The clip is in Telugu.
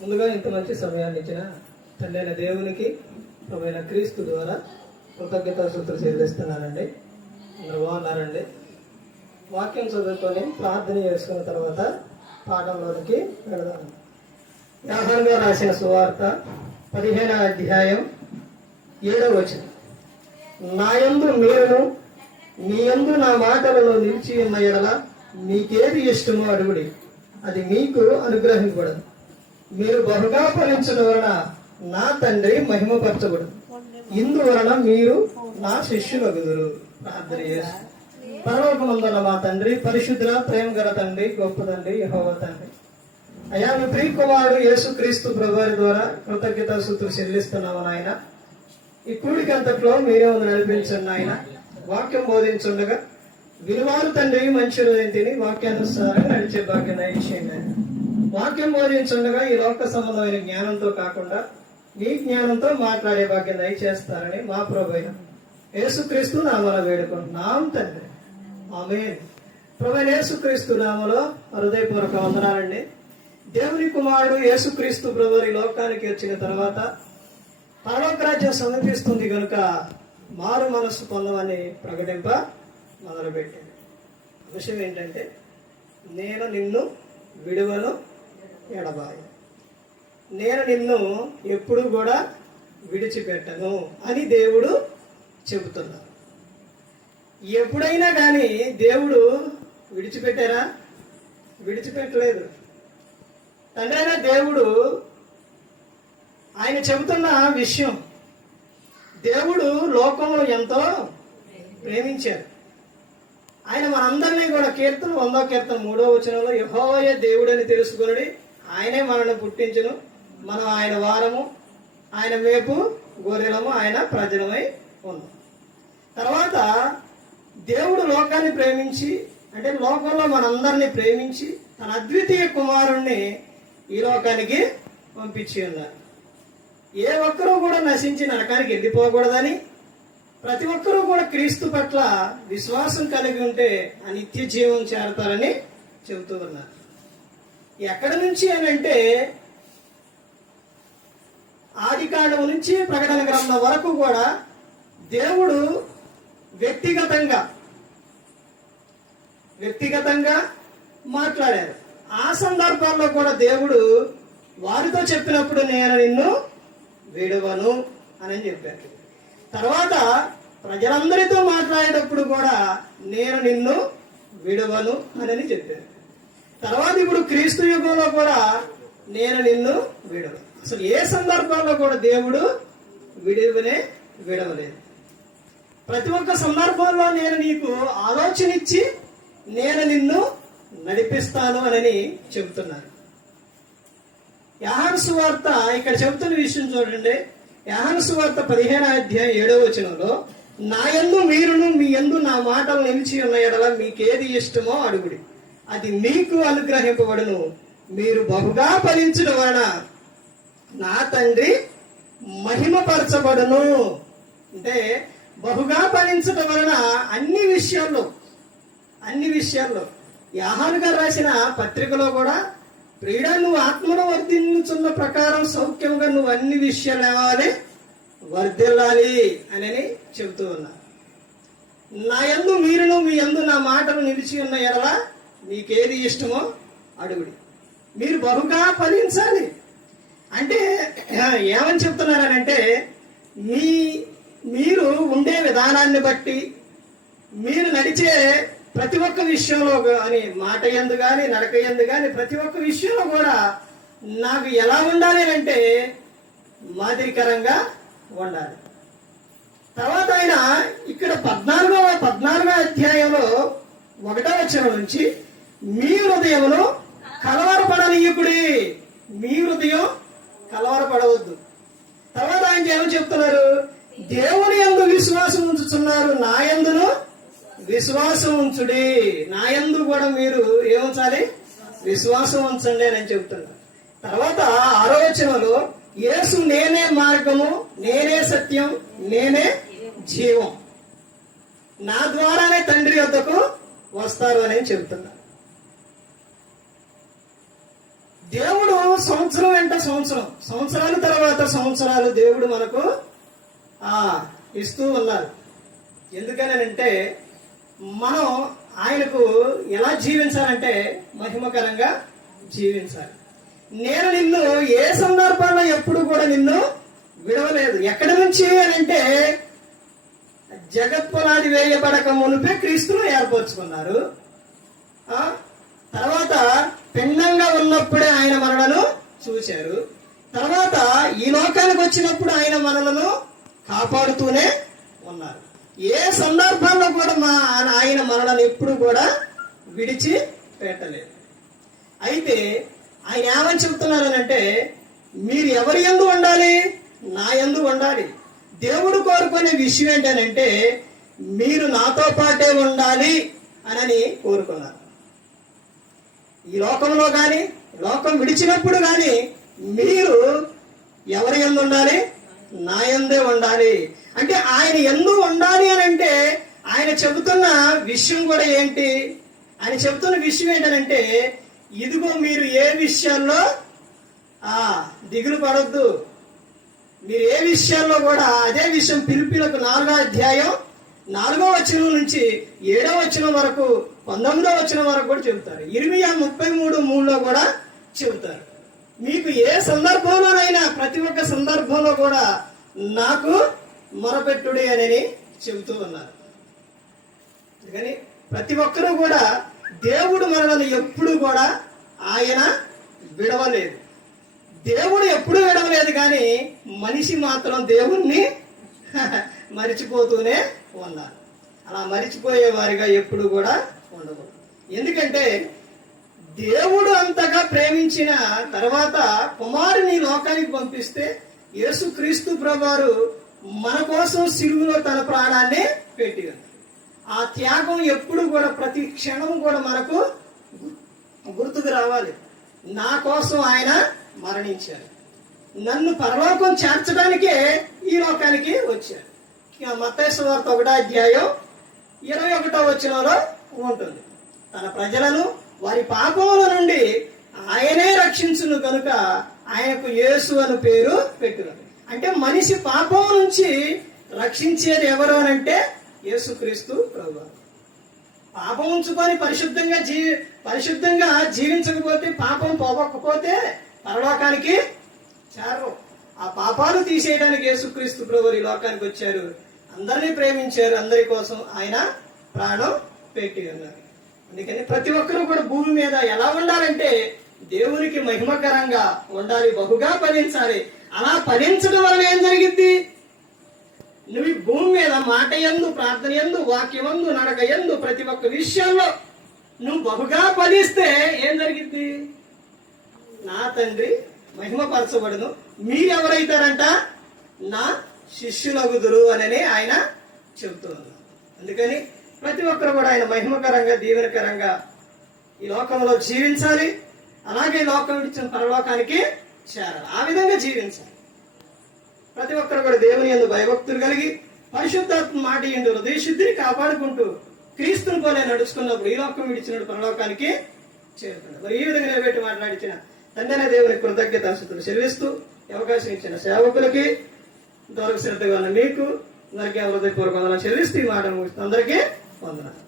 ముందుగా ఇంత మంచి సమయాన్ని ఇచ్చిన తండ్రైన దేవునికి ప్రమైన క్రీస్తు ద్వారా కృతజ్ఞత సూత్రం చెల్లిస్తున్నానండి. అందరూ బాగున్నారండి? వాక్యం చదువుకొని ప్రార్థన చేసుకున్న తర్వాత పాఠంలోనికి వెళదాం. యాహాన్గా రాసిన సువార్త పదిహేనవ అధ్యాయం ఏడవ వచనం. నాయందు మీరును మీ యందు నా మాటలలో నిలిచి ఉన్న ఎడల మీకేది ఇష్టమో అడుగుడి. అది మీకు అనుగ్రహించబడదు మీరు బహుగా ఫలించడం వలన నా తండ్రి మహిమపరచబడదు. ఇందువలన మీరు నా శిష్యులగుదురు. ప్రార్థన చేసి పరలోకమందున మా తండ్రి పరిశుద్ధుల ప్రేమ గల తండ్రి గొప్ప తండ్రి యహోవ తండ్రి. అయ్యా మీ ప్రియ కుమారుడు యేసుక్రీస్తు ప్రభువారి ద్వారా కృతజ్ఞత సూత్రం చెల్లిస్తున్నాము నాయన. ఈ కూడికంతట్లో మీరే ఉంది నడిపించండి నాయన. వాక్యం బోధించుండగా విలువారు తండ్రి మంచి హృదయం తిని వాక్యానుసారంగా నడిచే భాగ్యం దయచేయండి. వాక్యం బోధించుండగా ఈ లోక సంబంధమైన జ్ఞానంతో కాకుండా మీ జ్ఞానంతో మాట్లాడే భాగ్యం దయచేస్తారని మా ప్రభైన యేసుక్రీస్తు నామల వేడుకుంటున్నాం తండ్రి. ఆమె ప్రభు యేసుక్రీస్తు నామలో హృదయపూర్వక వందనాలండి. దేవుని కుమారుడు యేసుక్రీస్తు ప్రభు ఈ లోకానికి వచ్చిన తర్వాత పరలోక రాజ్యం కనుక మారు మనస్సు పొందమని ప్రకటింప మొదలుపెట్టింది. విషయం ఏంటంటే నేను నిన్ను విడువను ఎడబాయి. నేను నిన్ను ఎప్పుడు కూడా విడిచిపెట్టను అని దేవుడు చెబుతున్నాను ఎప్పుడైనా కానీ దేవుడు విడిచిపెట్టారా? విడిచిపెట్టలేదు. తండ్రి దేవుడు ఆయన చెబుతున్న విషయం దేవుడు లోకంలో ఎంతో ప్రేమించారు. ఆయన మనందరినీ కూడా కీర్తన వందో కీర్తన మూడో వచనంలో యహోవయ దేవుడని తెలుసుకుని ఆయనే మనల్ని పుట్టించును. మనం ఆయన వారము ఆయన మేపు గొర్రెలము ఆయన ప్రజలమై ఉన్నాం. తర్వాత దేవుడు లోకాన్ని ప్రేమించి అంటే లోకంలో మనందరినీ ప్రేమించి తన అద్వితీయ కుమారుణ్ణి ఈ లోకానికి పంపించి ఉన్నారు. ఏ ఒక్కరూ కూడా నశించి నరకానికి వెళ్ళిపోకూడదని ప్రతి ఒక్కరూ కూడా క్రీస్తు పట్ల విశ్వాసం కలిగి ఉంటే ఆ నిత్య జీవం చేరతారని చెబుతూ ఉన్నారు. ఎక్కడి నుంచి అని అంటే ఆది కాండం నుంచి ప్రకటన గ్రంథం వరకు కూడా దేవుడు వ్యక్తిగతంగా వ్యక్తిగతంగా మాట్లాడారు. ఆ సందర్భాల్లో కూడా దేవుడు వారితో చెప్పినప్పుడు నేను నిన్ను విడవను అని చెప్పారు. తర్వాత ప్రజలందరితో మాట్లాడేటప్పుడు కూడా నేను నిన్ను విడవను అని చెప్పారు. తర్వాత ఇప్పుడు క్రీస్తు యుగంలో కూడా నేను నిన్ను విడవను. అసలు ఏ సందర్భంలో కూడా దేవుడు విడవనే విడవలేదు. ప్రతి ఒక్క సందర్భంలో నేను నీకు ఆలోచన ఇచ్చి నేను నిన్ను నడిపిస్తాను అని చెబుతున్నారు. యాహాను సువార్త ఇక్కడ చెబుతున్న విషయం చూడండి. యాహాను వార్త పదిహేను అధ్యాయం ఏడవ వచనంలో నా యందు మీరును మీ యందు నా మాటలు నిలిచి ఉన్న ఎడల మీకేది ఇష్టమో అడుగుడి. అది మీకు అనుగ్రహింపబడును. మీరు బహుగా ఫలించిన వలన నా తండ్రి మహిమపరచబడును. అంటే బహుగా ఫలించడం వలన అన్ని విషయాల్లో అన్ని విషయాల్లో యాహాను గారు రాసిన పత్రికలో కూడా ప్రియుడ నువ్వు ఆత్మను వర్ధిల్లుచున్న ప్రకారం సౌఖ్యంగా నువ్వు అన్ని విషయాలు ఏవాలి వర్ధిల్లాలి అని చెబుతూ ఉన్నా. నా యందు మీరును మీ యందు నా మాటలు నిలిచి ఉన్న ఎడల మీకేది ఇష్టమో అడుగుడి. మీరు బహుగా ఫలించాలి. అంటే ఏమని చెప్తున్నారనంటే మీ మీరు ఉండే విధానాన్ని బట్టి మీరు నడిచే ప్రతి ఒక్క విషయంలో కానీ మాట ఎందు కానీ నడక ఎందు కానీ ప్రతి ఒక్క విషయంలో కూడా నాకు ఎలా ఉండాలి అంటే మాదిరికరంగా ఉండాలి. తర్వాత ఆయన ఇక్కడ పద్నాలుగవ పద్నాలుగో అధ్యాయంలో ఒకటో వచ్చిన నుంచి మీ హృదయంలో కలవరపడనీయకుడి మీ హృదయం కలవరపడవద్దు. తర్వాత ఆయన ఏమని చెప్తున్నారు? దేవుని యందు విశ్వాసం ఉంచుతున్నారు నా ఎందును విశ్వాసం ఉంచుడి. నాయందు కూడా మీరు ఏముంచాలి? విశ్వాసం ఉంచండి అని చెబుతున్నా తర్వాత ఆలోచనలో యేసు నేనే మార్గము నేనే సత్యం నేనే జీవం. నా ద్వారానే తండ్రి వద్దకు వస్తారు అని చెబుతున్నారు. సంవత్సరం వెంట సంవత్సరం సంవత్సరాల తర్వాత సంవత్సరాలు దేవుడు మనకు ఆ ఇస్తూ ఉన్నారు. ఎందుకనంటే మనం ఆయనకు ఎలా జీవించాలంటే మహిమకరంగా జీవించాలి. నేను నిన్ను ఏ సందర్భంలో ఎప్పుడు కూడా నిన్ను విడవలేదు. ఎక్కడి నుంచి అని అంటే జగత్పునాది వేయబడక మునిపే క్రీస్తును ఏర్పరచుకున్నారు. తర్వాత పిండంగా ఉన్నప్పుడే ఆయన మనలను చూశారు. తర్వాత ఈ లోకానికి వచ్చినప్పుడు ఆయన మనలను కాపాడుతూనే ఉన్నారు. ఏ సందర్భంలో కూడా మా ఆయన మనలను ఎప్పుడు కూడా విడిచి పెట్టలేదు. అయితే ఆయన ఏమని చెప్తున్నారనంటే మీరు ఎవరి ఎందు ఉండాలి? నా ఎందు ఉండాలి. దేవుడు కోరుకునే విషయం ఏంటనంటే మీరు నాతో పాటే ఉండాలి అనని కోరుకున్నారు. ఈ లోకంలో కానీ లోకం విడిచినప్పుడు కానీ మీరు ఎవరి ఎందు ఉండాలి? నా ఎందే ఉండాలి. అంటే ఆయన ఎందు ఉండాలి అని అంటే ఆయన చెబుతున్న విషయం కూడా ఏంటి? ఆయన చెబుతున్న విషయం ఏంటంటే ఇదిగో మీరు ఏ విషయాల్లో ఆ దిగులు పడద్దు. మీరు ఏ విషయాల్లో కూడా అదే విషయం పిలిపిలకు నాలుగో అధ్యాయం నాలుగో వచనం నుంచి ఏడో వచనం వరకు పంతొమ్మిదో వచనం వరకు కూడా చెబుతారు. ఇరవై ముప్పై మూడు మూడులో కూడా చెబుతారు. మీకు ఏ సందర్భంలోనైనా ప్రతి ఒక్క సందర్భంలో కూడా నాకు మొరపెట్టుడి అని చెబుతూ ఉన్నారు. కానీ ప్రతి ఒక్కరూ కూడా దేవుడు మనలను ఎప్పుడు కూడా ఆయన విడవలేదు. దేవుడు ఎప్పుడు విడవలేదు కానీ మనిషి మాత్రం దేవుణ్ణి మరిచిపోతూనే ఉన్నారు. అలా మరిచిపోయే వారిగా ఎప్పుడు కూడా ఉండకూడదు ఎందుకంటే దేవుడు అంతగా ప్రేమించిన తర్వాత కుమారుని లోకానికి పంపిస్తే యేసుక్రీస్తు ప్రభువారు మన కోసం సిలువులో తన ప్రాణాన్ని పెట్టి ఆ త్యాగం ఎప్పుడు కూడా ప్రతి క్షణం కూడా మనకు గుర్తుకు రావాలి. నా కోసం ఆయన మరణించారు. నన్ను పరలోకం చేర్చడానికే ఈ లోకానికి వచ్చారు. ఇక మత్తేసు వార్త ఒకటో అధ్యాయం ఇరవై ఒకటో వచ్చినలో ఉంటుంది. తన ప్రజలను వారి పాపముల నుండి ఆయనే రక్షించును కనుక ఆయనకు యేసు అని పేరు పెట్టును అంటే మనిషి పాపం నుంచి రక్షించేది ఎవరు అని అంటే యేసుక్రీస్తు ప్రభు. పాపం ఉంచుకొని పరిశుద్ధంగా జీవి పరిశుద్ధంగా జీవించకపోతే పాపం పోగొక్కపోతే పరలోకానికి చేరరు. ఆ పాపాలు తీసేయడానికి యేసుక్రీస్తు ప్రభు ఈ లోకానికి వచ్చారు. అందరినీ ప్రేమించారు. అందరి కోసం ఆయన ప్రాణం పెట్టి ఉన్నారు. అందుకని ప్రతి ఒక్కరూ కూడా భూమి మీద ఎలా ఉండాలంటే దేవునికి మహిమకరంగా ఉండాలి. బహుగా ఫలించాలి. అలా ఫలించడం వలన ఏం జరిగింది? నువ్వు భూమి మీద మాట ఎందు ప్రార్థన ఎందు వాక్యమందు నడక ఎందు ప్రతి ఒక్క విషయంలో నువ్వు బహుగా ఫలిస్తే ఏం జరిగింది? నా తండ్రి మహిమపరచబడును. మీరెవరైతారంట? నా శిష్యులగుదురు అని ఆయన చెబుతున్నారు. అందుకని ప్రతి ఒక్కరు కూడా ఆయన మహిమకరంగా దీవెనకరంగా ఈ లోకంలో జీవించాలి. అలాగే లోకం ఇచ్చిన పరలోకానికి చేరాలి ఆ విధంగా జీవించాలి. ప్రతి ఒక్కరు కూడా దేవుని ఎందు భయభక్తులు కలిగి పరిశుద్ధాత్మ మాట ఎందు హృదయ శుద్ధిని కాపాడుకుంటూ క్రీస్తుని పోలే నడుచుకున్నప్పుడు ఈ లోకం విడిచినప్పుడు పరలోకానికి చేరుతున్నాడు మరి ఈ విధంగా నిలబెట్టి మాట్లాడించిన తండ్రి దేవుని కృతజ్ఞత స్థుతులు చెల్లిస్తూ అవకాశం ఇచ్చిన సేవకులకి ఇంతవరకు శ్రద్ధగా ఉన్న మీకు అందరికీ హృదయపూర్వక వందనాలు. చెల్లిస్తూ ఈ మాట ముగిస్తూ అందరికీ వందనాలు.